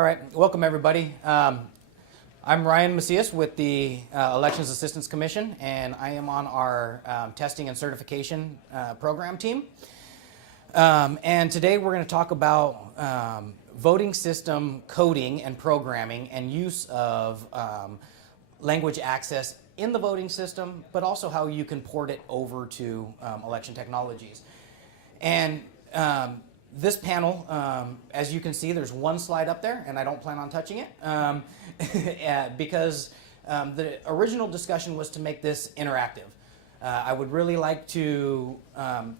All right, welcome everybody. I'm Ryan Macias with the Elections Assistance Commission, and I am on our testing and certification program team. And today we're going to talk about voting system coding and programming and use of language access in the voting system, but also how you can port it over to election technologies. And this panel, as you can see, there's one slide up there, and I don't plan on touching it because the original discussion was to make this interactive. I would really like to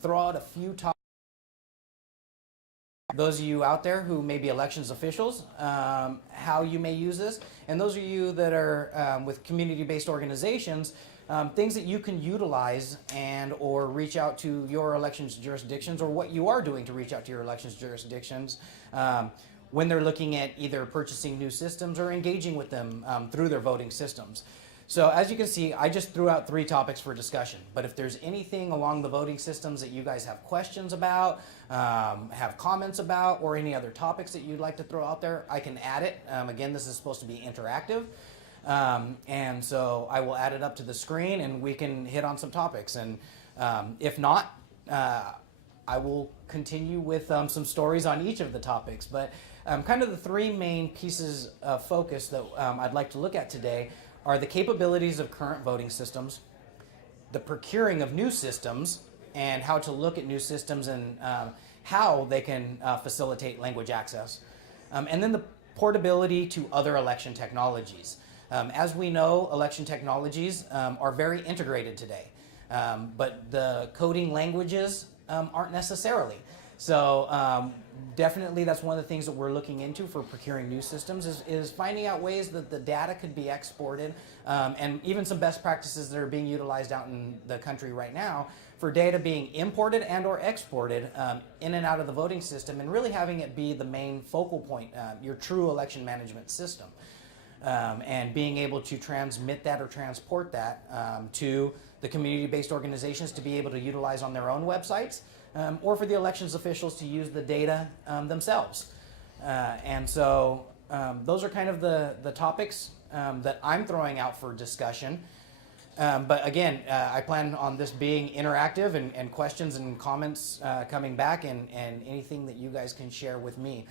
throw out a few topics. Those of you out there who may be elections officials, how you may use this, and those of you that are with community-based organizations, things that you can utilize and or reach out to your elections jurisdictions, or what you are doing to reach out to your elections jurisdictions when they're looking at either purchasing new systems or engaging with them through their voting systems. So as you can see, I just threw out 3 topics for discussion, but if there's anything along the voting systems that you guys have questions about, have comments about, or any other topics that you'd like to throw out there, I can add it. Again, this is supposed to be interactive. And so I will add it up to the screen and we can hit on some topics. And if not, I will continue with some stories on each of the topics. But kind of the 3 main pieces of focus that I'd like to look at today are the capabilities of current voting systems, the procuring of new systems, and how to look at new systems and how they can facilitate language access, and then the portability to other election technologies. As we know, election technologies are very integrated today, but the coding languages aren't necessarily. So definitely that's one of the things that we're looking into for procuring new systems is finding out ways that the data could be exported, and even some best practices that are being utilized out in the country right now for data being imported and or exported in and out of the voting system, and really having it be the main focal point, your true election management system. And being able to transmit that or transport that to the community-based organizations to be able to utilize on their own websites, or for the elections officials to use the data themselves. And so those are kind of the topics that I'm throwing out for discussion. But again, I plan on this being interactive and questions and comments coming back, and anything that you guys can share with me.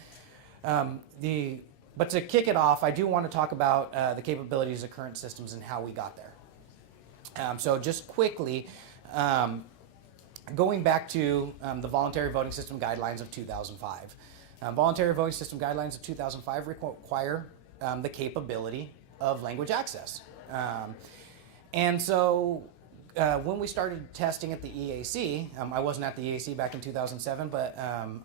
But to kick it off, I do want to talk about the capabilities of current systems and how we got there. So just quickly, going back to the Voluntary Voting System Guidelines of 2005. Voluntary Voting System Guidelines of 2005 require the capability of language access. And so when we started testing at the EAC, I wasn't at the EAC back in 2007, but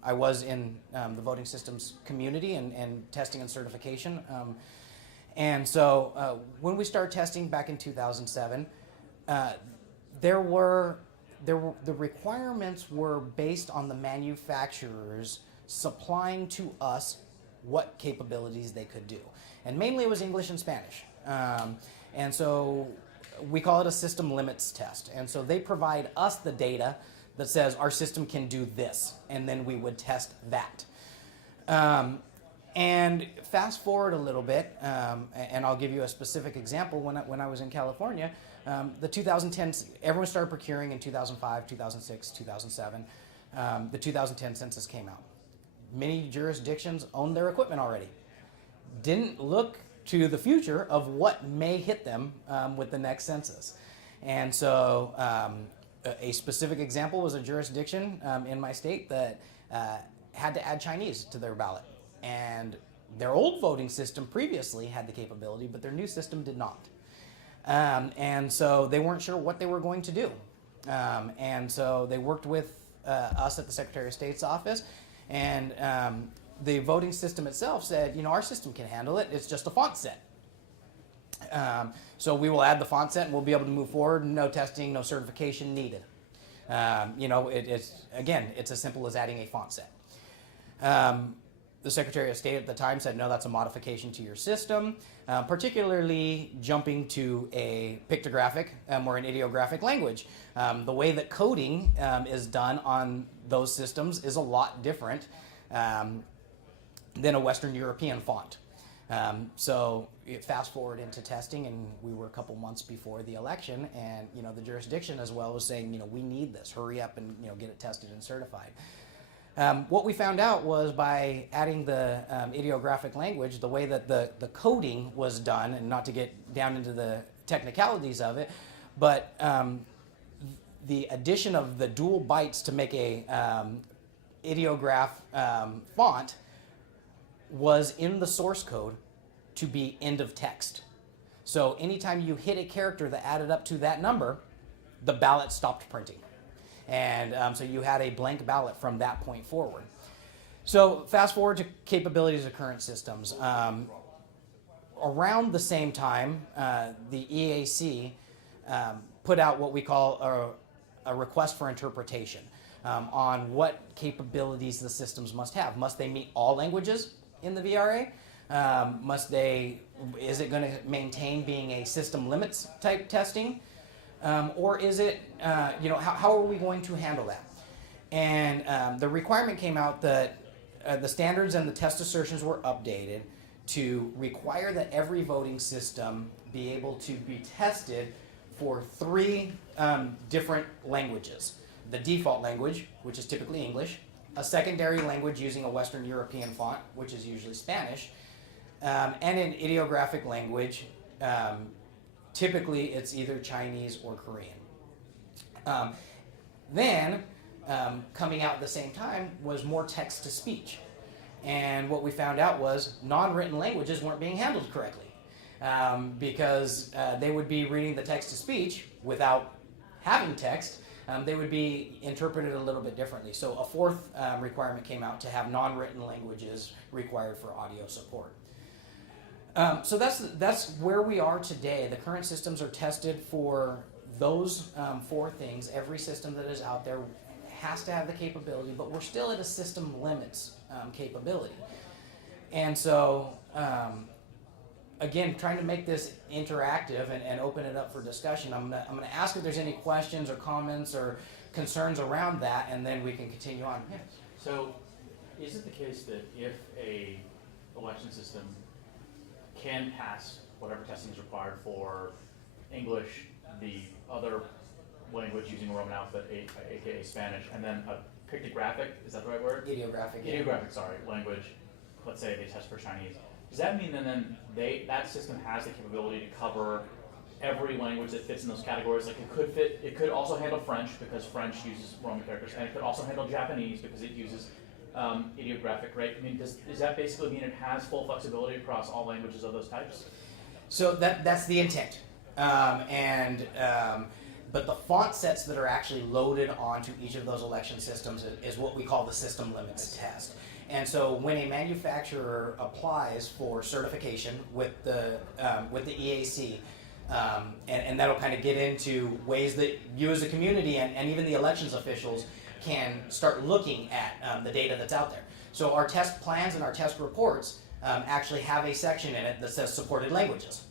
I was in the voting systems community and testing and certification. And so when we started testing back in 2007, the requirements were based on the manufacturers supplying to us what capabilities they could do. And mainly it was English and Spanish. And so we call it a system limits test. And so they provide us the data that says our system can do this, and then we would test that. And fast forward a little bit, and I'll give you a specific example. When I was in California, the 2010s, everyone started procuring in 2005, 2006, 2007. The 2010 census came out. Many jurisdictions owned their equipment already. Didn't look to the future of what may hit them with the next census. And so a specific example was a jurisdiction in my state that had to add Chinese to their ballot. And their old voting system previously had the capability, but their new system did not. And so they weren't sure what they were going to do. And so they worked with us at the Secretary of State's office, and the voting system itself said, our system can handle it. It's just a font set. So we will add the font set and we'll be able to move forward. No testing, no certification needed. It's as simple as adding a font set. The Secretary of State at the time said, no, that's a modification to your system, particularly jumping to a pictographic or an ideographic language. The way that coding is done on those systems is a lot different. than a Western European font. So fast forward into testing, and we were a couple months before the election, and the jurisdiction as well was saying, we need this, hurry up and get it tested and certified. What we found out was by adding the ideographic language, the way that the coding was done, and not to get down into the technicalities of it, but the addition of the dual bytes to make a ideograph font was in the source code to be end of text. So anytime you hit a character that added up to that number, the ballot stopped printing. And so you had a blank ballot from that point forward. So fast forward to capabilities of current systems. Around the same time, the EAC put out what we call a request for interpretation on what capabilities the systems must have. Must they meet all languages in the VRA? Is it going to maintain being a system limits type testing? Or is it, how are we going to handle that? And the requirement came out that the standards and the test assertions were updated to require that every voting system be able to be tested for 3 different languages. The default language, which is typically English, a secondary language using a Western European font, which is usually Spanish, and an ideographic language. Typically, it's either Chinese or Korean. Then, coming out at the same time was more text-to-speech. And what we found out was non-written languages weren't being handled correctly because they would be reading the text-to-speech without having text. They would be interpreted a little bit differently. So a 4th requirement came out to have non-written languages required for audio support. So that's where we are today. The current systems are tested for those 4 things. Every system that is out there has to have the capability, but we're still at a system limits capability. And so, again, trying to make this interactive and open it up for discussion, I'm gonna ask if there's any questions or comments or concerns around that, and then we can continue on. Yeah. So, is it the case that if a election system can pass whatever testing is required for English, the other language using a Roman alphabet, aka Spanish, and then a pictographic, is that the right word? Ideographic. Sorry, language, let's say they test for Chinese. Does that mean then that system has the capability to cover every language that fits in those categories? Like it could also handle French because French uses Roman characters, and it could also handle Japanese because it uses ideographic, right? I mean, does that basically mean it has full flexibility across all languages of those types? So that's the intent. But the font sets that are actually loaded onto each of those election systems is what we call the system limits test. And so when a manufacturer applies for certification with the EAC, and that'll kind of get into ways that you as a community and even the elections officials can start looking at the data that's out there. So our test plans and our test reports actually have a section in it that says supported languages.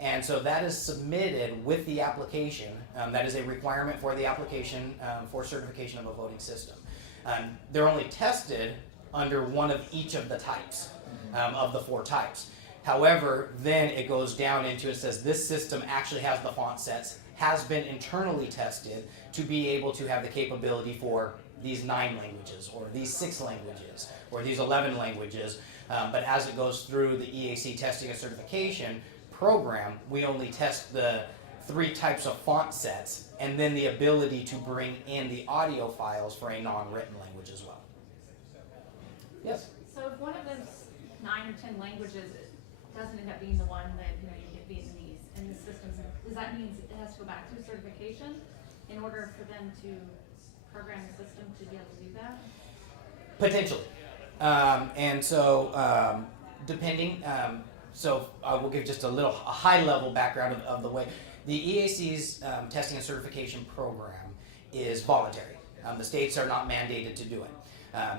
And so that is submitted with the application. That is a requirement for the application for certification of a voting system. They're only tested under one of each of the types, of the 4 types. However, then it goes down into, it says this system actually has the font sets, has been internally tested to be able to have the capability for these 9 languages, or these 6 languages, or these 11 languages. But as it goes through the EAC testing and certification program, we only test the 3 types of font sets, and then the ability to bring in the audio files for a non-written language as well. Yes? So if one of those 9 or 10 languages doesn't end up being the one that you get Vietnamese in the systems, does that mean it has to go back through certification in order for them to program the system to be able to do that? Potentially. And so depending, so I will give just a high-level background of the way. The EAC's testing and certification program is voluntary. The states are not mandated to do it.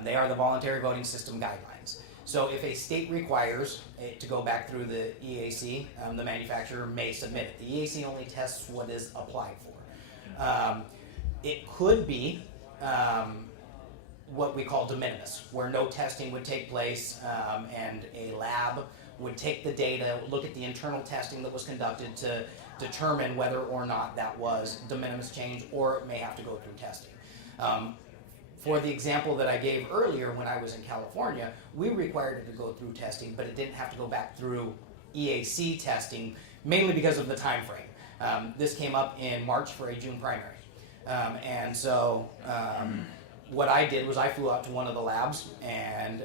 They are the voluntary voting system guidelines. So if a state requires it to go back through the EAC, the manufacturer may submit it. The EAC only tests what is applied for. It could be what we call de minimis, where no testing would take place, and a lab would take the data, look at the internal testing that was conducted to determine whether or not that was de minimis change, or it may have to go through testing. For the example that I gave earlier, when I was in California, we required it to go through testing, but it didn't have to go back through EAC testing, mainly because of the time frame. This came up in March for a June primary. And so what I did was I flew out to one of the labs and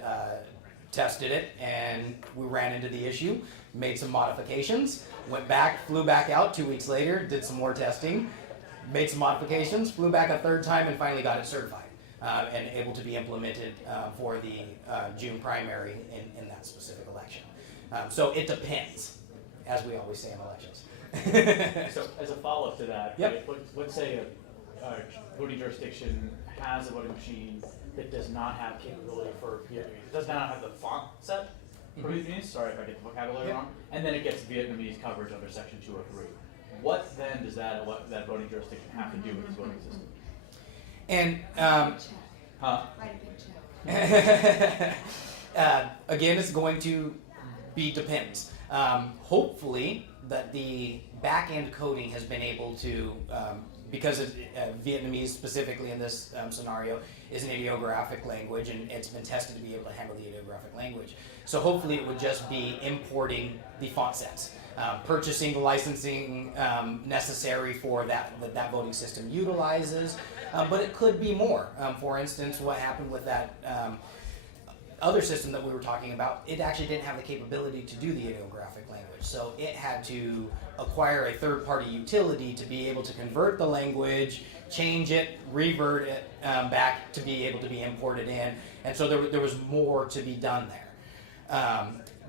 tested it, and we ran into the issue, made some modifications, went back, flew back out 2 weeks later, did some more testing, made some modifications, flew back a third time, and finally got it certified and able to be implemented for the June primary in that specific election. So it depends, as we always say in elections. So as a follow-up to that, Yep. right, let's say a voting jurisdiction has a voting machine that does not have capability for Vietnamese. It does not have the font set for Vietnamese. Sorry if I get the vocabulary Yep. wrong. And then it gets Vietnamese coverage under Section 203. What then does that voting jurisdiction have to do with its voting system? And Huh? Write a big check. again, it's going to be depends. Hopefully, that the back-end coding has been able to, because Vietnamese specifically in this scenario is an ideographic language, and it's been tested to be able to handle the ideographic language. So hopefully it would just be importing the font sets, purchasing the licensing necessary for that voting system utilizes, but it could be more. For instance, what happened with that other system that we were talking about, it actually didn't have the capability to do the ideographic language. So it had to acquire a third-party utility to be able to convert the language, change it, revert it back to be able to be imported in. And so there was more to be done there.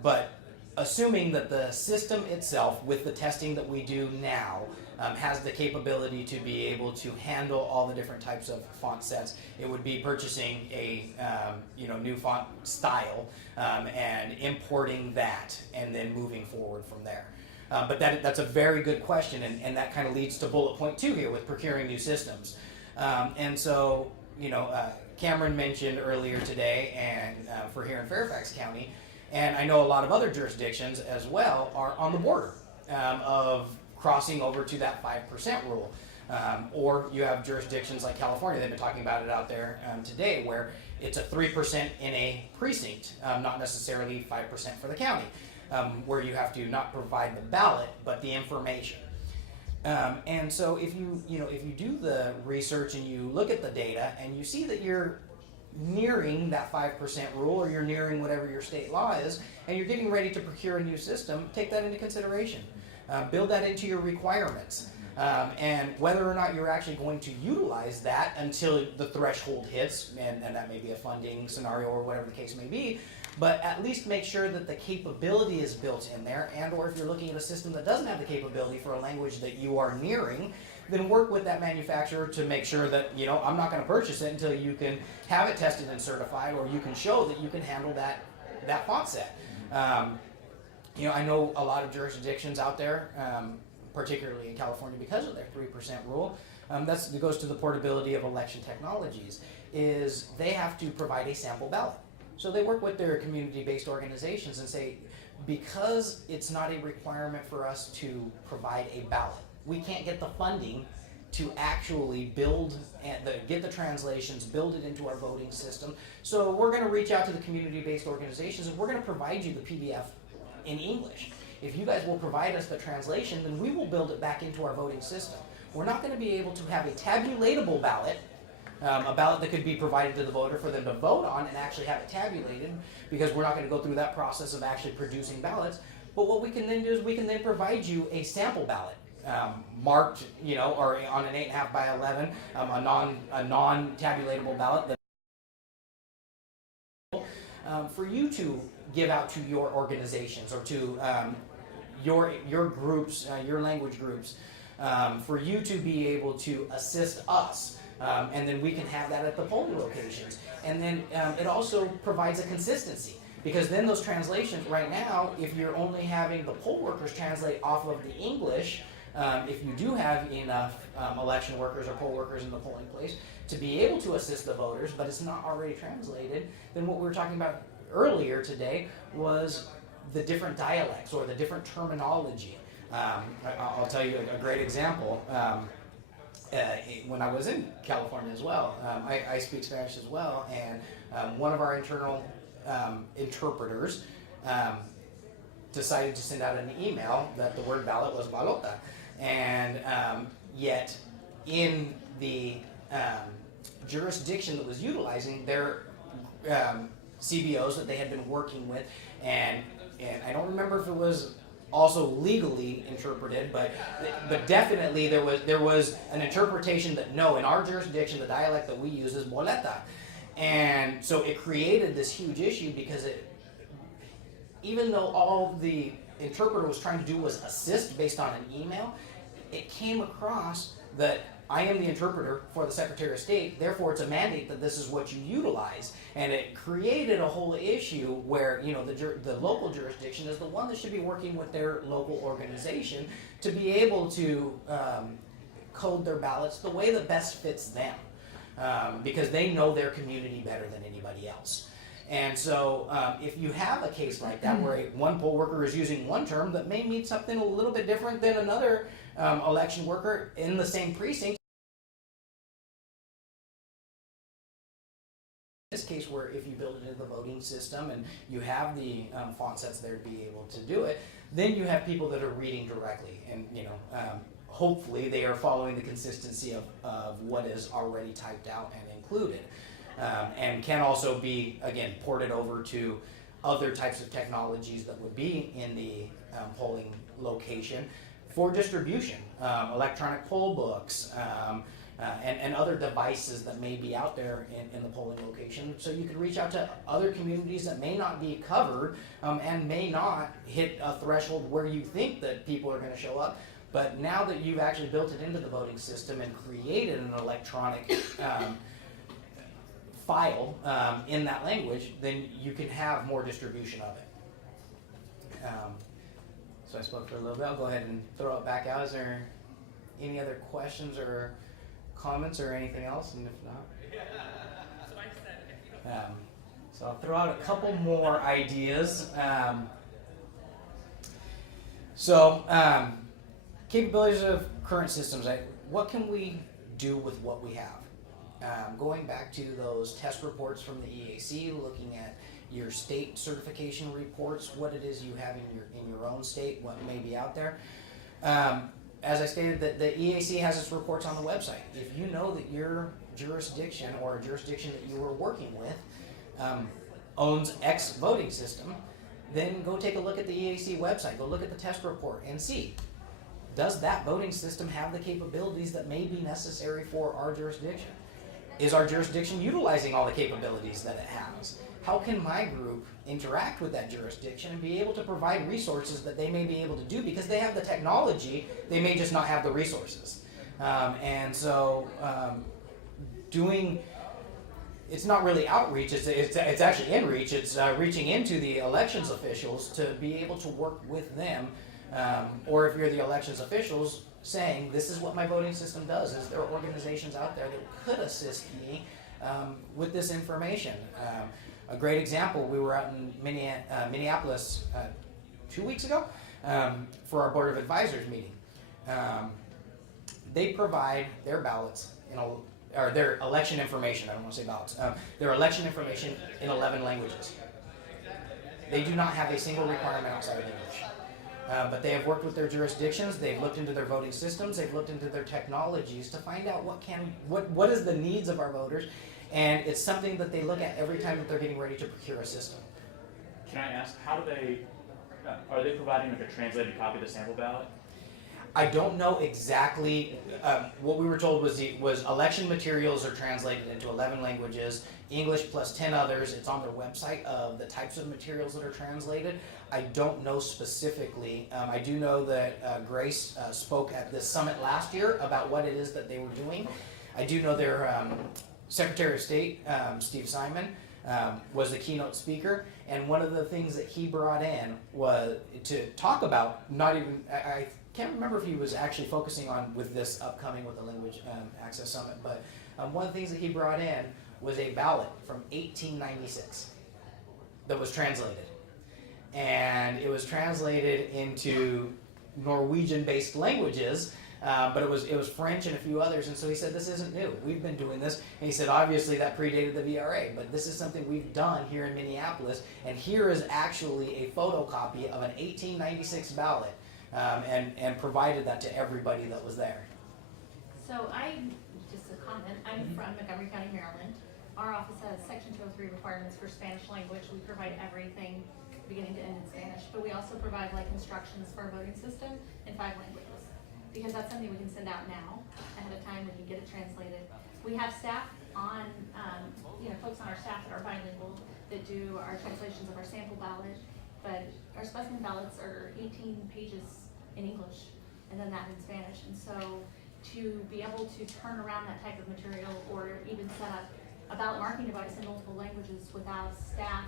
But assuming that the system itself, with the testing that we do now, has the capability to be able to handle all the different types of font sets, it would be purchasing a new font style and importing that, and then moving forward from there. But that's a very good question, and that kind of leads to bullet point 2 here with procuring new systems. And so, Cameron mentioned earlier today, and for here in Fairfax County, and I know a lot of other jurisdictions as well are on the border of crossing over to that 5% rule. Or you have jurisdictions like California, they've been talking about it out there today, where it's a 3% in a precinct, not necessarily 5% for the county, where you have to not provide the ballot, but the information. And so if you do the research and you look at the data and you see that you're nearing that 5% rule, or you're nearing whatever your state law is, and you're getting ready to procure a new system, take that into consideration. Build that into your requirements. And whether or not you're actually going to utilize that until the threshold hits, and that may be a funding scenario or whatever the case may be, but at least make sure that the capability is built in there, and or if you're looking at a system that doesn't have the capability for a language that you are nearing, then work with that manufacturer to make sure that, I'm not going to purchase it until you can have it tested and certified, or you can show that you can handle that font set. I know a lot of jurisdictions out there, particularly in California, because of their 3% rule, that goes to the portability of election technologies, is they have to provide a sample ballot. So they work with their community-based organizations and say, because it's not a requirement for us to provide a ballot, we can't get the funding to actually build and get the translations, build it into our voting system. So we're going to reach out to the community-based organizations, and we're going to provide you the PDF in English. If you guys will provide us the translation, then we will build it back into our voting system. We're not going to be able to have a tabulatable ballot, a ballot that could be provided to the voter for them to vote on and actually have it tabulated, because we're not going to go through that process of actually producing ballots. But what we can then do is we can then provide you a sample ballot, marked, or on an 8.5 by 11, a non-tabulatable ballot that for you to give out to your organizations, or to your groups, your language groups, for you to be able to assist us. And then we can have that at the polling locations. And then it also provides a consistency, because then those translations right now, if you're only having the poll workers translate off of the English, if you do have enough election workers or poll workers in the polling place to be able to assist the voters, but it's not already translated, then what we were talking about earlier today was the different dialects or the different terminology. I'll tell you a great example. When I was in California as well, I speak Spanish as well, and one of our internal interpreters decided to send out an email that the word ballot was balota, and yet in the jurisdiction that was utilizing their CBOs that they had been working with, and I don't remember if it was also legally interpreted, but definitely there was an interpretation that no, in our jurisdiction the dialect that we use is boleta, and so it created this huge issue because even though all the interpreter was trying to do was assist based on an email, it came across that I am the interpreter for the Secretary of State, therefore it's a mandate that this is what you utilize. And it created a whole issue where, you know, the local jurisdiction is the one that should be working with their local organization to be able to code their ballots the way that best fits them, because they know their community better than anybody else. And so if you have a case like that where one poll worker is using one term that may mean something a little bit different than another election worker in the same precinct, in this case where if you build it into the voting system and you have the font sets there to be able to do it, then you have people that are reading directly, and you know, hopefully they are following the consistency of what is already typed out and included. And can also be, again, ported over to other types of technologies that would be in the polling location for distribution, electronic poll books, and other devices that may be out there in the polling location. So you could reach out to other communities that may not be covered and may not hit a threshold where you think that people are going to show up. But now that you've actually built it into the voting system and created an electronic file in that language, then you can have more distribution of it. So I spoke for a little bit. I'll go ahead and throw it back out. Is there any other questions or comments or anything else? And if not, so I'll throw out a couple more ideas. Capabilities of current systems. What can we do with what we have? Going back to those test reports from the EAC, looking at your state certification reports, what it is you have in your own state, what may be out there. As I stated, that the EAC has its reports on the website. If you know that your jurisdiction or a jurisdiction that you are working with owns X voting system, then go take a look at the EAC website. Go look at the test report and see, does that voting system have the capabilities that may be necessary for our jurisdiction? Is our jurisdiction utilizing all the capabilities that it has? How can my group interact with that jurisdiction and be able to provide resources that they may be able to do because they have the technology, they may just not have the resources. And so it's not really outreach, it's actually in-reach, it's reaching into the elections officials to be able to work with them, or if you're the elections officials, saying this is what my voting system does. Is there organizations out there that could assist me with this information? A great example, we were out in Minneapolis 2 weeks ago for our Board of Advisors meeting. They provide their ballots or their election information, I don't want to say ballots, their election information in 11 languages. They do not have a single requirement outside of English. But they have worked with their jurisdictions, they've looked into their voting systems, they've looked into their technologies to find out what is the needs of our voters, and it's something that they look at every time that they're getting ready to procure a system. Can I ask, how do they, are they providing like a translated copy of the sample ballot? I don't know exactly. What we were told was election materials are translated into 11 languages, English plus 10 others. It's on their website of the types of materials that are translated. I don't know specifically. I do know that Grace spoke at this summit last year about what it is that they were doing. I do know their Secretary of State, Steve Simon, was the keynote speaker, and one of the things that he brought in was to talk about, not even, can't remember if he was actually focusing on with this upcoming with the Language Access Summit, but one of the things that he brought in was a ballot from 1896 that was translated. And it was translated into Norwegian-based languages, but it was French and a few others, and so he said, this isn't new. We've been doing this. And he said, obviously that predated the VRA, but this is something we've done here in Minneapolis, and here is actually a photocopy of an 1896 ballot, and provided that to everybody that was there. So just a comment, I'm from Montgomery County, Maryland. Our office has Section 203 requirements for Spanish language. We provide everything beginning to end in Spanish, but we also provide like instructions for a voting system in 5 languages, because that's something we can send out now ahead of time. We can get it translated. We have staff on, folks on our staff that are bilingual that do our translations of our sample ballot, but our specimen ballots are 18 pages in English and then that in Spanish. And so to be able to turn around that type of material or even set up a ballot marking device in multiple languages without staff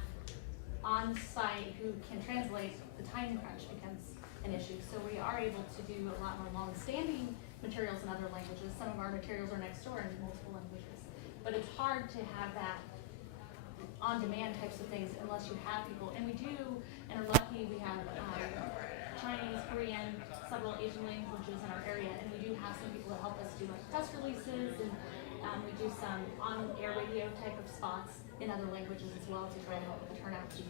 on site who can translate, the time crunch becomes an issue. So we are able to do a lot more long-standing materials in other languages. Some of our materials are next door in multiple languages. But it's hard to have that on-demand types of things unless you have people. And we do, and are lucky, we have Chinese, Korean, several Asian languages in our area, and we do have some people that help us do like press releases, and we do some on-air radio type of spots in other languages as well to try to help with the turnout piece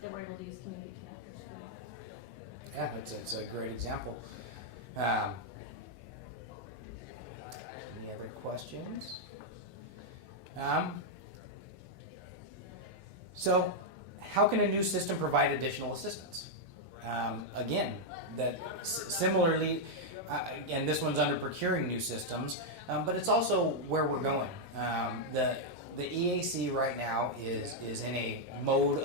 that we're able to use community connectors for. Yeah, it's a great example. Any other questions? So, how can a new system provide additional assistance? Again, that similarly, and this one's under Procuring New Systems, but it's also where we're going. The EAC right now is in a mode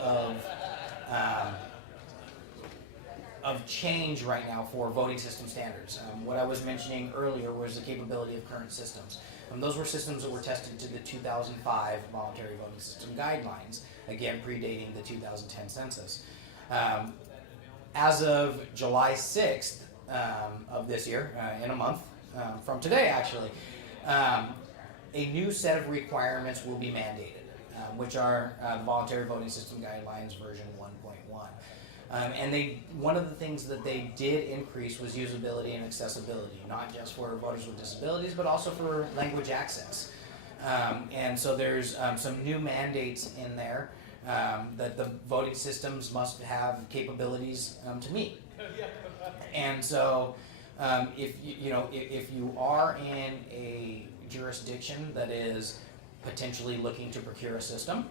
of change right now for voting system standards. What I was mentioning earlier was the capability of current systems. Those were systems that were tested to the 2005 Voluntary Voting System Guidelines, again predating the 2010 census. As of July 6th of this year, in a month from today actually, a new set of requirements will be mandated, which are the Voluntary Voting System Guidelines version 1.1. And one of the things that they did increase was usability and accessibility, not just for voters with disabilities, but also for language access. And so there's some new mandates in there that the voting systems must have capabilities to meet. And so if you are in a jurisdiction that is potentially looking to procure a system,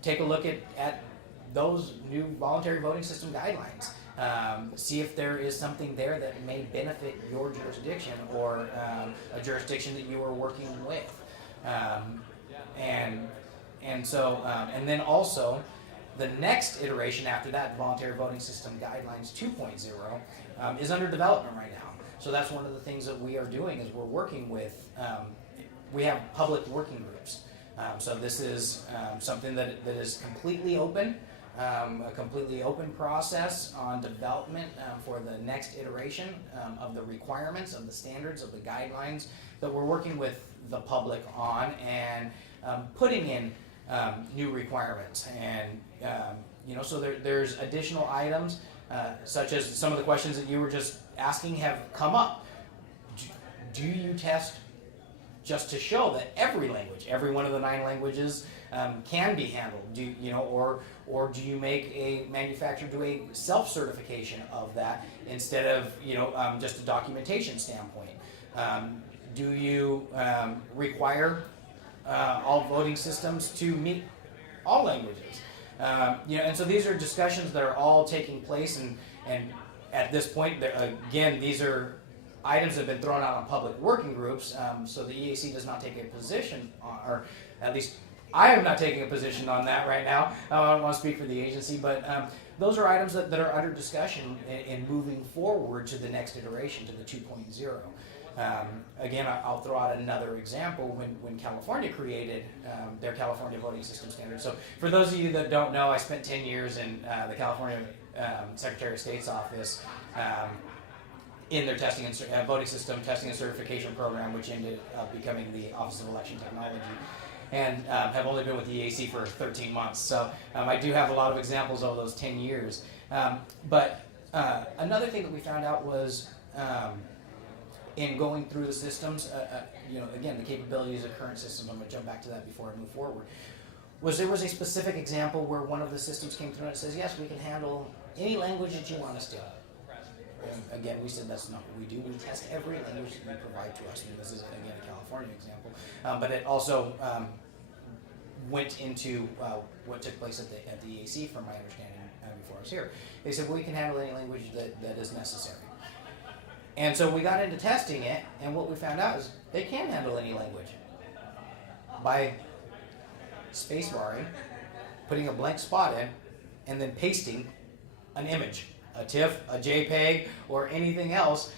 take a look at those new voluntary voting system guidelines. See if there is something there that may benefit your jurisdiction or a jurisdiction that you are working with. And then also the next iteration after that, Voluntary Voting System Guidelines 2.0, is under development right now. So that's one of the things that we are doing is we're working with, we have public working groups. So this is something that is completely open, a completely open process on development for the next iteration of the requirements, of the standards, of the guidelines that we're working with the public on, and putting in new requirements. And so there's additional items such as some of the questions that you were just asking have come up. Do you test just to show that every language, every one of the 9 languages can be handled? Or do you make a manufacturer do a self-certification of that instead of just a documentation standpoint? Do you require all voting systems to meet all languages? And so these are discussions that are all taking place, and at this point, again, these are items that have been thrown out on public working groups, so the EAC does not take a position, or at least I am not taking a position on that right now. I don't want to speak for the agency, but those are items that are under discussion in moving forward to the next iteration, to the 2.0. Again, I'll throw out another example. When California created their California Voting System Standards. So for those of you that don't know, I spent 10 years in the California Secretary of State's office in their voting system testing and certification program, which ended up becoming the Office of Election Technology, and have only been with the EAC for 13 months. So I do have a lot of examples of those 10 years. But another thing that we found out was in going through the systems, again, the capabilities of current systems, I'm going to jump back to that before I move forward, there was a specific example where one of the systems came through and it says, yes, we can handle any language that you want us to. And again, we said that's not what we do. We test every language that you provide to us. And this is, again, a California example. But it also went into what took place at the EAC, from my understanding, before I was here. They said, well, we can handle any language that is necessary. And so we got into testing it, and what we found out is they can handle any language by spacebarring, putting a blank spot in, and then pasting an image, a TIFF, a JPEG, or anything else,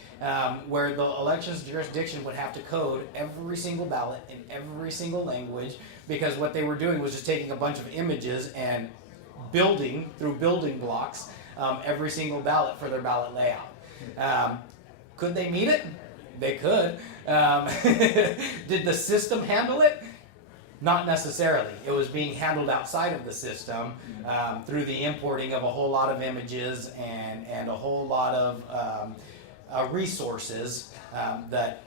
where the elections jurisdiction would have to code every single ballot in every single language, because what they were doing was just taking a bunch of images and building, through building blocks, every single ballot for their ballot layout. Could they meet it? They could. Did the system handle it? Not necessarily. It was being handled outside of the system through the importing of a whole lot of images and a whole lot of resources that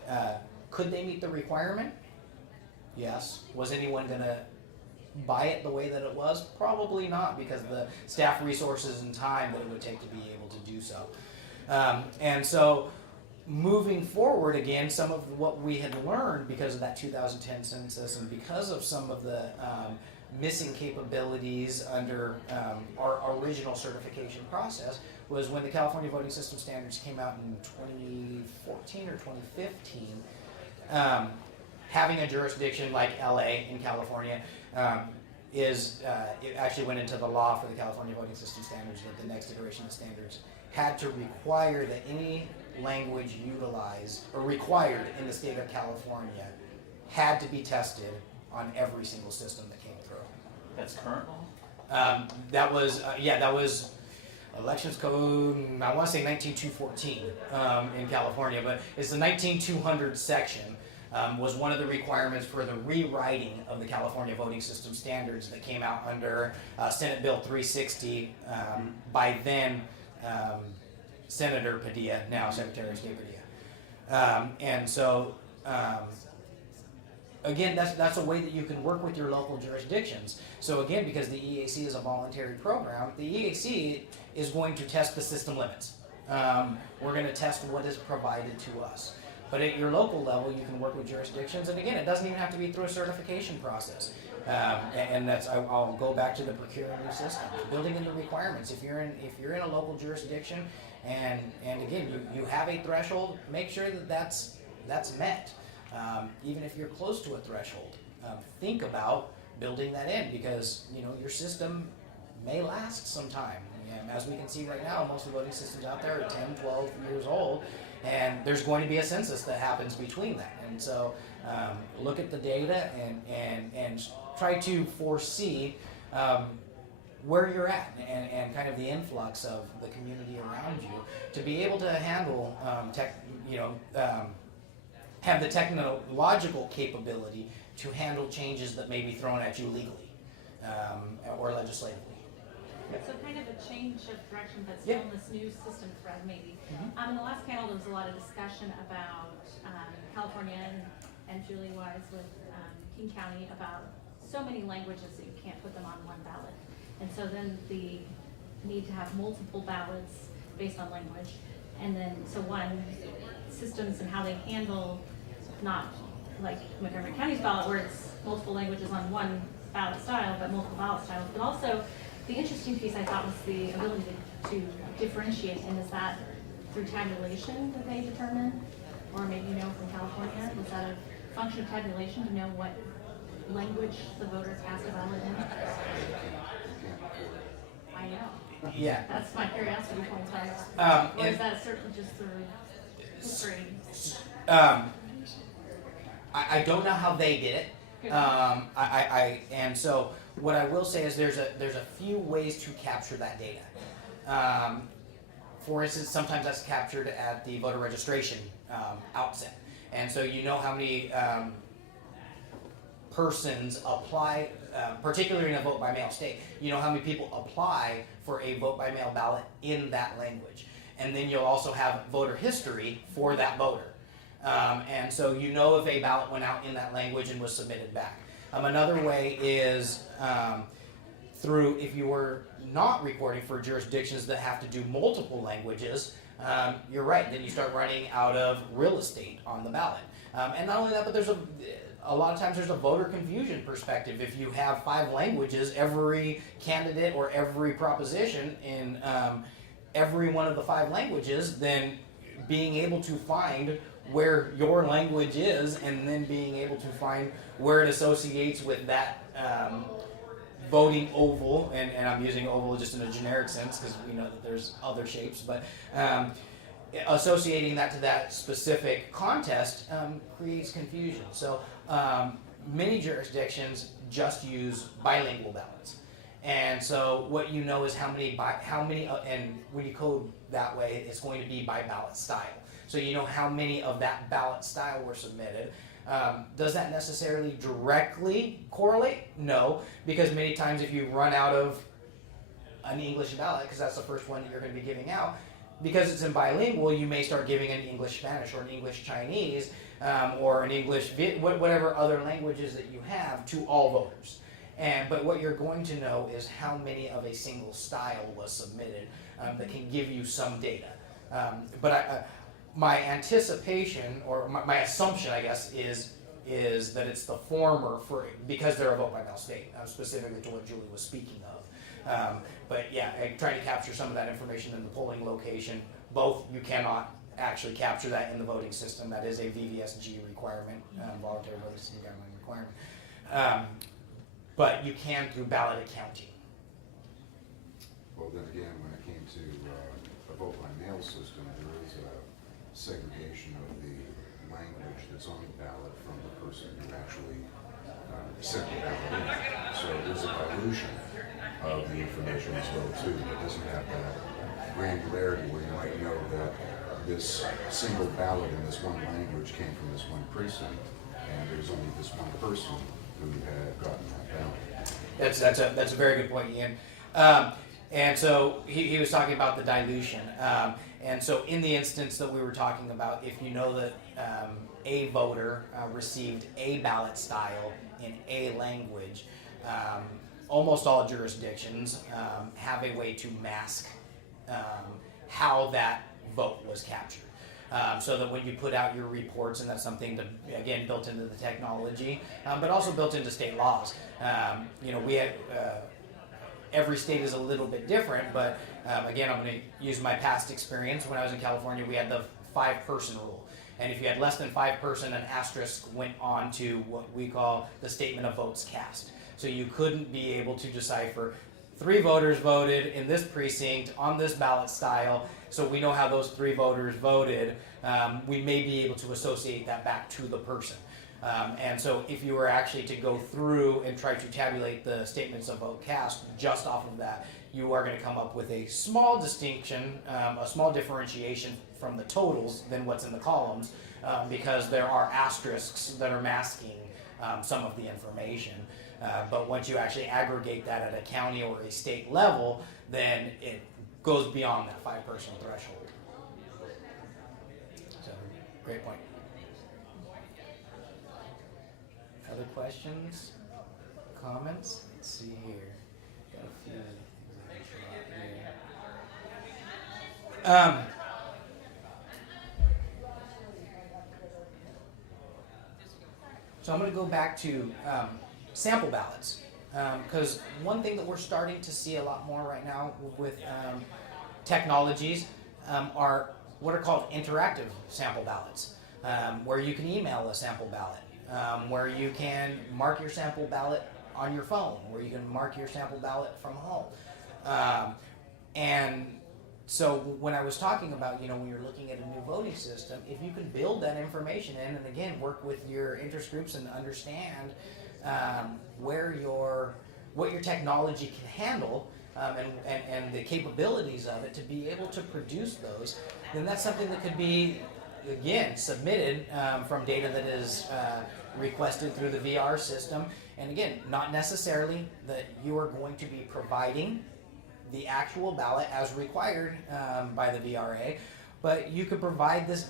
could they meet the requirement? Yes. Was anyone going to buy it the way that it was? Probably not, because of the staff resources and time that it would take to be able to do so. And so moving forward, again, some of what we had learned because of that 2010 census and because of some of the missing capabilities under our original certification process was when the California Voting System Standards came out in 2014 or 2015, having a jurisdiction like LA in California it actually went into the law for the California Voting System Standards that the next iteration of standards had to require that any language utilized or required in the state of California had to be tested on every single system that came through. That's current law? That was Elections Code, I want to say 19214 in California, but it's the 19200 section was one of the requirements for the rewriting of the California Voting System Standards that came out under Senate Bill 360 by then Senator Padilla, now Secretary of State Padilla. And so, again, that's a way that you can work with your local jurisdictions. So again, because the EAC is a voluntary program, the EAC is going to test the system limits. We're going to test what is provided to us. But at your local level, you can work with jurisdictions, and again, it doesn't even have to be through a certification process. And that's I'll go back to the Procuring New Systems, building in the requirements. If you're in a local jurisdiction, and again you have a threshold, make sure that that's met. Even if you're close to a threshold, think about building that in, because your system may last some time. And as we can see right now, most of the voting systems out there are 10, 12 years old, and there's going to be a census that happens between that. And so look at the data and try to foresee where you're at and kind of the influx of the community around you to be able to handle have the technological capability to handle changes that may be thrown at you legally or legislatively. So kind of a change of direction, but still in this new system thread maybe. In the last panel, there was a lot of discussion about California and Julie Wise with King County about so many languages that you can't put them on one ballot. And so then the need to have multiple ballots based on language. And then, so one, systems and how they handle, not like Montgomery County's ballot where it's multiple languages on one ballot style, but multiple ballot styles. But also, the interesting piece I thought was the ability to differentiate, and is that through tabulation that they determine? Or maybe from California, is that a function of tabulation to know what language the voters cast a ballot in? I know. Yeah. That's my curiosity point. Or is that certain just through history? I don't know how they did it. And so what I will say is there's a few ways to capture that data. for instance, sometimes that's captured at the voter registration outset. And so you know how many persons apply, particularly in a vote by mail state, you know how many people apply for a vote by mail ballot in that language. And then you'll also have voter history for that voter. And so you know if a ballot went out in that language and was submitted back. Another way is through, if you were not recording for jurisdictions that have to do multiple languages, you're right, then you start running out of real estate on the ballot. And not only that, but there's a lot of times there's a voter confusion perspective. If you have 5 languages, every candidate or every proposition in every one of the 5 languages, then being able to find where your language is and then being able to find where it associates with that voting oval, and I'm using oval just in a generic sense because we know that there's other shapes, but associating that to that specific contest creates confusion. So many jurisdictions just use bilingual ballots. And so what you know is how many, and when you code that way, it's going to be by ballot style. So you know how many of that ballot style were submitted. Does that necessarily directly correlate? No, because many times if you run out of an English ballot, because that's the first one that you're going to be giving out, because it's in bilingual, you may start giving an English Spanish or an English Chinese or an English, whatever other languages that you have to all voters. But what you're going to know is how many of a single style was submitted that can give you some data. My anticipation, or my assumption, I guess, is that it's the former because they're a vote by mail state, specifically to what Julie was speaking of. But yeah, trying to capture some of that information in the polling location. Both, you cannot actually capture that in the voting system. That is a VVSG requirement, voluntary voting system guideline requirement. But you can through ballot accounting. Well, then again, when it came to a vote by mail system, there is a segregation of the language that's on the ballot from the person who actually sent the ballot in. So there's a dilution of the information as well too. It doesn't have that granularity where you might know that this single ballot in this one language came from this one precinct, and there's only this one person who had gotten that ballot. That's a very good point, Ian. And so he was talking about the dilution. And so in the instance that we were talking about, if you know that a voter received a ballot style in a language, almost all jurisdictions have a way to mask how that vote was captured. So that when you put out your reports, and that's something that, again, built into the technology, but also built into state laws. We have, every state is a little bit different, but again, I'm going to use my past experience. When I was in California, we had the 5-person rule. And if you had less than 5 person, an asterisk went on to what we call the statement of votes cast. So you couldn't be able to decipher 3 voters voted in this precinct on this ballot style, so we know how those 3 voters voted. We may be able to associate that back to the person. And so if you were actually to go through and try to tabulate the statements of vote cast just off of that, you are going to come up with a small distinction, a small differentiation from the totals than what's in the columns, because there are asterisks that are masking some of the information. But once you actually aggregate that at a county or a state level, then it goes beyond that 5-person threshold. So, great point. Other questions? Comments? Let's see here. Got a few. So I'm going to go back to sample ballots, because one thing that we're starting to see a lot more right now with technologies are what are called interactive sample ballots, where you can email a sample ballot, where you can mark your sample ballot on your phone, where you can mark your sample ballot from home. And so when I was talking about, when you're looking at a new voting system, if you can build that information in, and again, work with your interest groups and understand what your technology can handle, and the capabilities of it to be able to produce those, then that's something that could be, again, submitted from data that is requested through the VR system. And again, not necessarily that you are going to be providing the actual ballot as required by the VRA, but you could provide this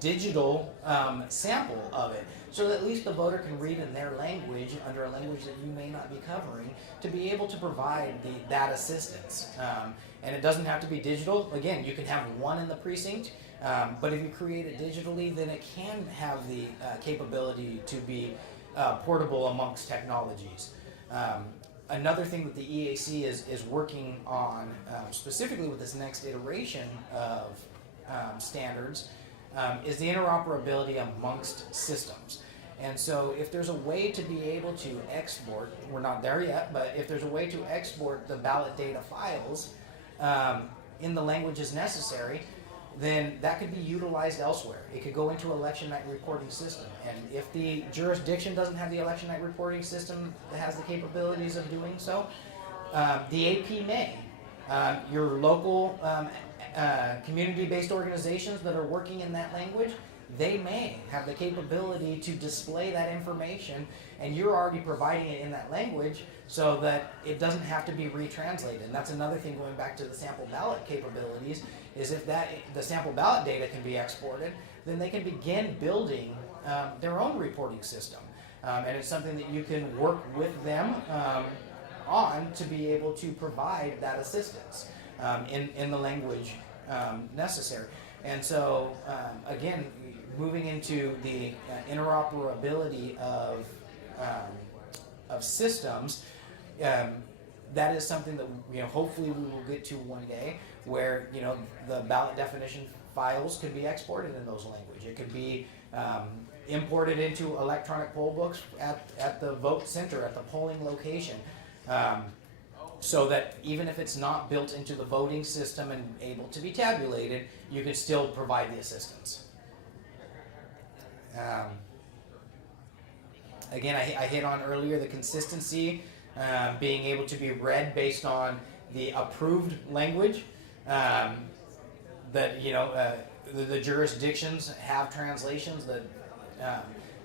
digital sample of it, so that at least the voter can read in their language, under a language that you may not be covering, to be able to provide that assistance. And it doesn't have to be digital. Again, you can have one in the precinct, but if you create it digitally, then it can have the capability to be portable amongst technologies. Another thing that the EAC is working on, specifically with this next iteration of standards, is the interoperability amongst systems. And so if there's a way to be able to export, we're not there yet, but if there's a way to export the ballot data files in the languages necessary, then that could be utilized elsewhere. It could go into election night reporting system. And if the jurisdiction doesn't have the election night reporting system that has the capabilities of doing so, the AP may. Your local community-based organizations that are working in that language, they may have the capability to display that information, and you're already providing it in that language so that it doesn't have to be retranslated. And that's another thing, going back to the sample ballot capabilities, is if the sample ballot data can be exported, then they can begin building their own reporting system. And it's something that you can work with them on to be able to provide that assistance in the language necessary. And so, again, moving into the interoperability of systems, that is something that hopefully we will get to one day, where the ballot definition files could be exported in those language. It could be imported into electronic poll books at the vote center, at the polling location. So that even if it's not built into the voting system and able to be tabulated, you can still provide the assistance. Again, I hit on earlier the consistency, being able to be read based on the approved language. That the jurisdictions have translations that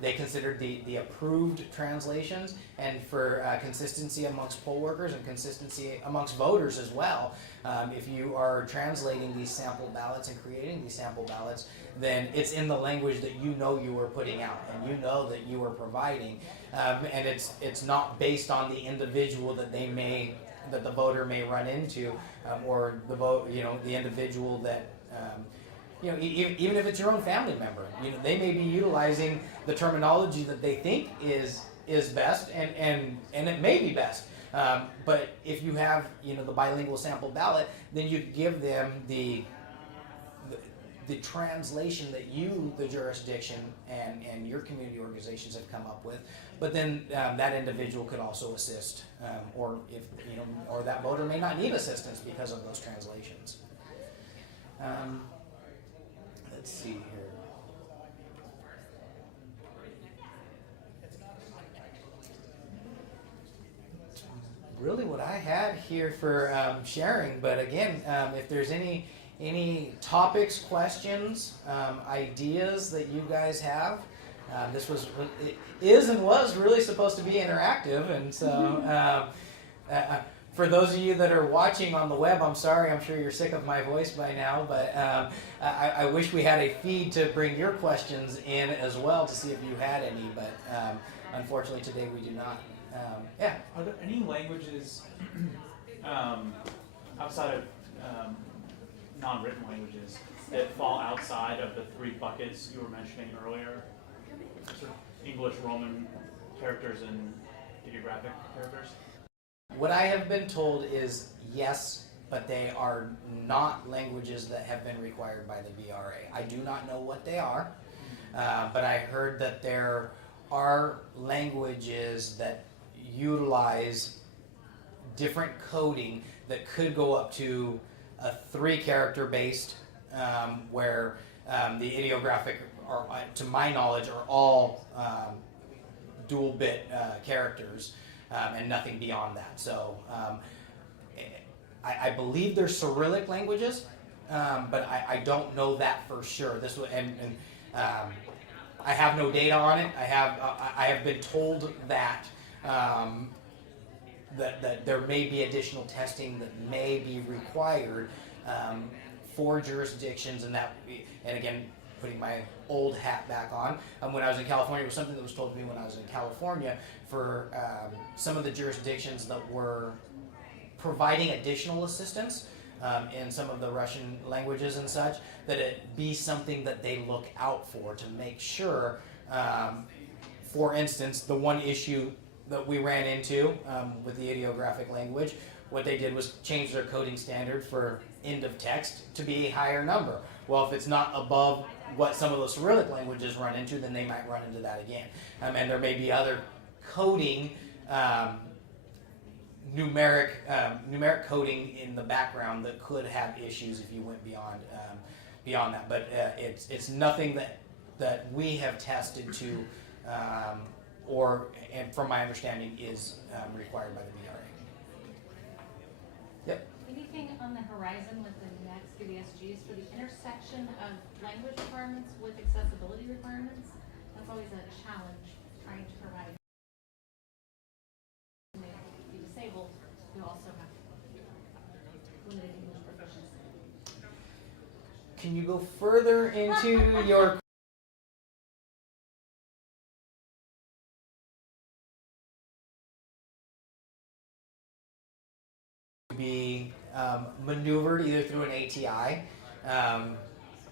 they considered the approved translations, and for consistency amongst poll workers and consistency amongst voters as well. If you are translating these sample ballots and creating these sample ballots, then it's in the language that you are putting out and that you are providing, and it's not based on the individual that the voter may run into, or the individual that. Even if it's your own family member, they may be utilizing the terminology that they think is best, and it may be best. But if you have the bilingual sample ballot, then you give them the translation that the jurisdiction and your community organizations have come up with. But then that individual could also assist, or that voter may not need assistance because of those translations. Let's see here. Really what I had here for sharing, but again, if there's any topics, questions, ideas that you guys have, this is and was really supposed to be interactive, and so for those of you that are watching on the web, I'm sorry, I'm sure you're sick of my voice by now, but I wish we had a feed to bring your questions in as well to see if you had any, but unfortunately today we do not. Yeah. Are there any languages outside of non-written languages that fall outside of the three buckets you were mentioning earlier? Sort of English, Roman characters, and ideographic characters? What I have been told is yes, but they are not languages that have been required by the VRA. I do not know what they are, but I heard that there are languages that utilize different coding that could go up to a 3-character based, where the ideographic, to my knowledge, are all dual bit characters. And nothing beyond that. So I believe they're Cyrillic languages, but I don't know that for sure. I have no data on it. I have been told that that there may be additional testing that may be required for jurisdictions, and again, putting my old hat back on, when I was in California, it was something that was told to me when I was in California for some of the jurisdictions that were providing additional assistance in some of the Russian languages and such, that it be something that they look out for to make sure. For instance, the one issue that we ran into with the ideographic language, what they did was change their coding standard for end of text to be a higher number. Well, if it's not above what some of those Cyrillic languages run into, then they might run into that again. And there may be other coding, numeric coding in the background that could have issues if you went beyond that. But it's nothing that we have tested to, and from my understanding, is required by the BRA. Yep. Anything on the horizon with the next VVSGs for the intersection of language requirements with accessibility requirements? That's always a challenge, trying to provide. Be disabled, you also have limited English proficiency. Can you go further into your be maneuvered either through an ATI, an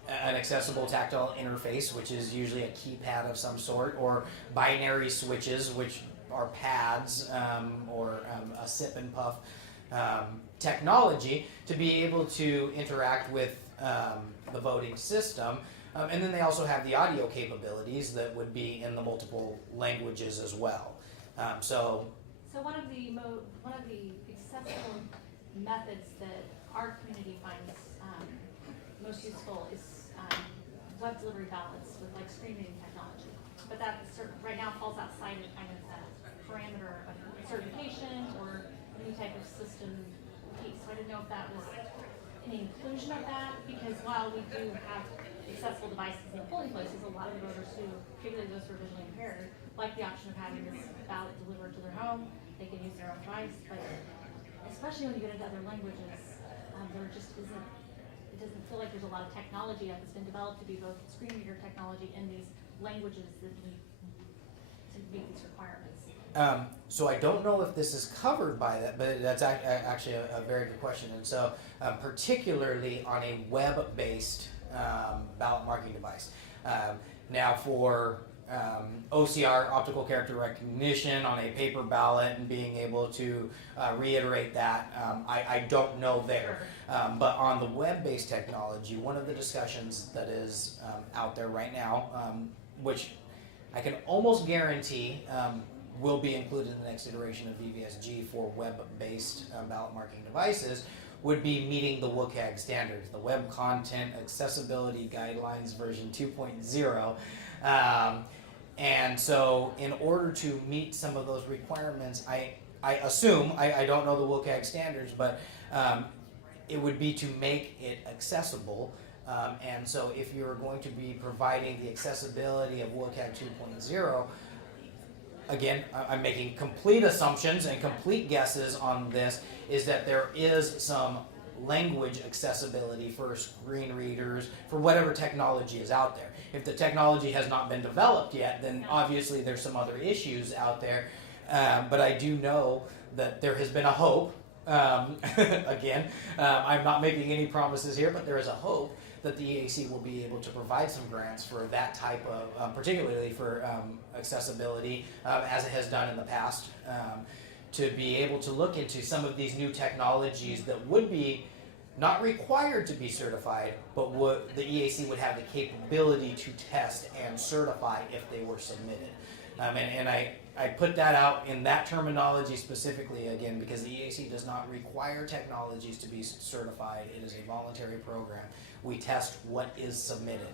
accessible tactile interface, which is usually a keypad of some sort, or binary switches, which are pads, or a sip and puff technology, to be able to interact with the voting system. And then they also have the audio capabilities that would be in the multiple languages as well. So one of the accessible methods that our community finds most useful is web delivery ballots with like screen reading technology. But that right now falls outside of kind of that parameter of certification or any type of system piece. So I didn't know if that was any inclusion of that, because while we do have accessible devices in the polling places, a lot of the voters who, particularly those who are visually impaired, like the option of having this ballot delivered to their home. They can use their own device, but especially when you get into other languages, there just isn't, it doesn't feel like there's a lot of technology yet that's been developed to be both screen reader technology in these languages that need to meet these requirements. So I don't know if this is covered by that, but that's actually a very good question. And so particularly on a web-based ballot marking device. Now for OCR, optical character recognition, on a paper ballot and being able to reiterate that, I don't know there. But on the web-based technology, one of the discussions that is out there right now, which I can almost guarantee will be included in the next iteration of VVSG for web-based ballot marking devices, would be meeting the U.S.EAC standards, the Web Content Accessibility Guidelines version 2.0. And so in order to meet some of those requirements, I assume, I don't know the U.S.EAC standards, but it would be to make it accessible. And so if you're going to be providing the accessibility of U.S.EAC 2.0, again, I'm making complete assumptions and complete guesses on this, is that there is some language accessibility for screen readers, for whatever technology is out there. If the technology has not been developed yet, then obviously there's some other issues out there. But I do know that there has been a hope, again, I'm not making any promises here, but there is a hope that the EAC will be able to provide some grants for that type of, particularly for accessibility, as it has done in the past, to be able to look into some of these new technologies that would be not required to be certified, but the EAC would have the capability to test and certify if they were submitted. And I put that out in that terminology specifically, again, because the EAC does not require technologies to be certified. It is a voluntary program. We test what is submitted.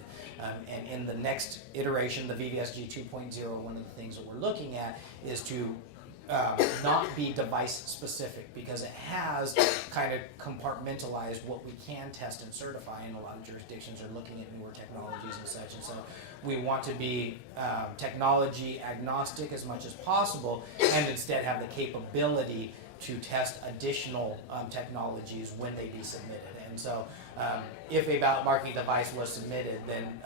And in the next iteration, the VVSG 2.0, one of the things that we're looking at is to not be device specific, because it has kind of compartmentalized what we can test and certify, and a lot of jurisdictions are looking at newer technologies and such, and so we want to be technology agnostic as much as possible, and instead have the capability to test additional technologies when they be submitted. And so if a ballot marking device was submitted, then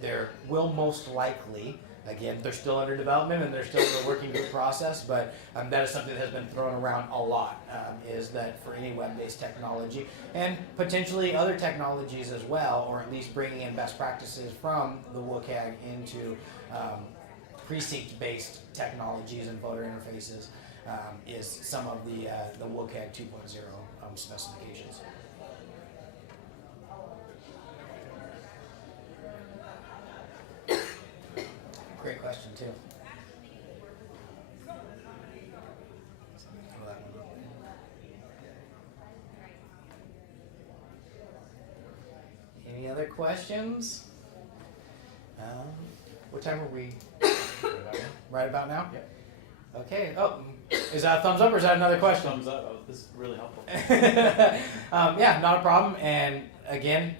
there will most likely, again, they're still under development and they're still in the working group process, but that is something that has been thrown around a lot, is that for any web-based technology, and potentially other technologies as well, or at least bringing in best practices from the WCAG into precinct-based technologies and voter interfaces, is some of the WCAG 2.0 specifications. Great question, too. Any other questions? What time are we? Right about now? Yep. Okay. Oh, is that a thumbs up or is that another question? Thumbs up. Oh, this is really helpful. Yeah, not a problem. And again,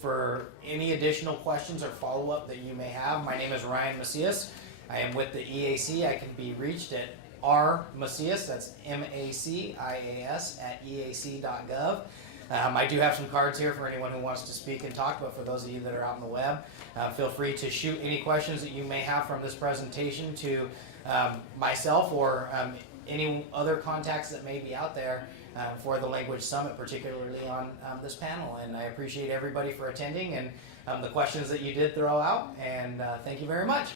for any additional questions or follow-up that you may have, my name is Ryan Macias. I am with the EAC. I can be reached at rmacias, that's M-A-C-I-A-S, at eac.gov. I do have some cards here for anyone who wants to speak and talk, but for those of you that are out on the web, feel free to shoot any questions that you may have from this presentation to myself or any other contacts that may be out there for the Language Summit, particularly on this panel. And I appreciate everybody for attending and the questions that you did throw out, and thank you very much.